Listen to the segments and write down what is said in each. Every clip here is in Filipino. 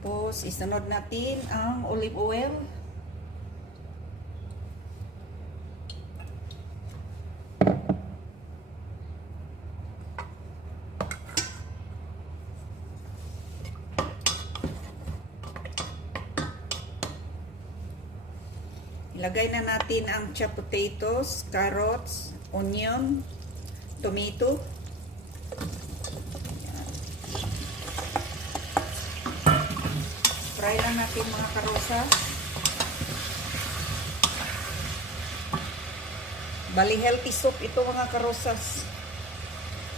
Tapos, isunod natin ang olive oil. Ilagay na natin ang chopped potatoes, carrots, onion, tomato. Fry lang natin mga karosas. Bali healthy soup ito mga karosas.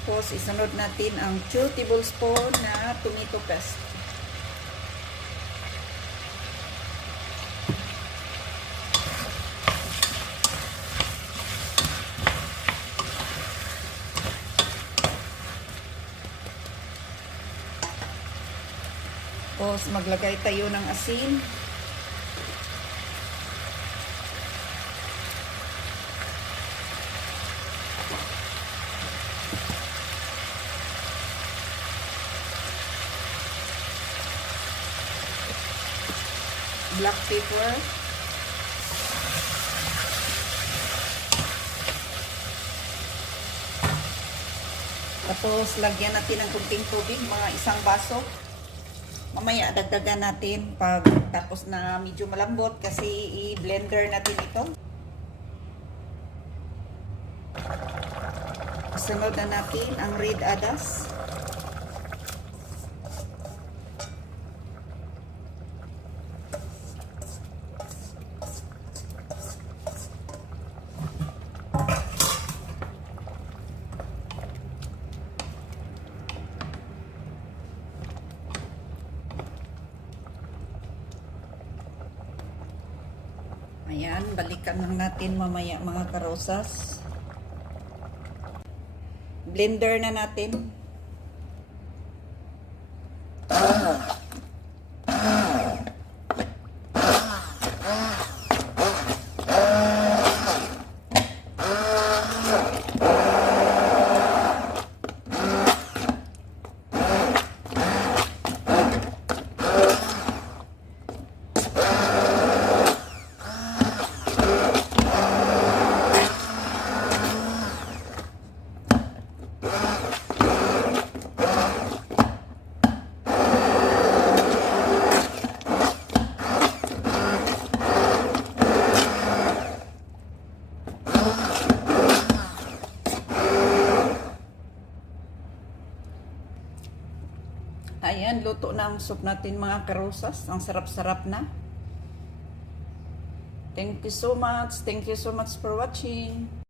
Tapos isunod natin ang 2 tablespoon na tomato paste. Tapos maglagay tayo ng asin. Black pepper. Tapos lagyan natin ng kunting tubig, mga 1 baso. Mamaya dagdagan natin pag tapos na medyo malambot kasi i-blender natin ito. Sunod na natin ang red adas. Ayan, balikan lang natin mamaya mga karosas. Blender na natin. Ayan, luto na ang soup natin mga karosas. Ang sarap-sarap na. Thank you so much. Thank you so much for watching.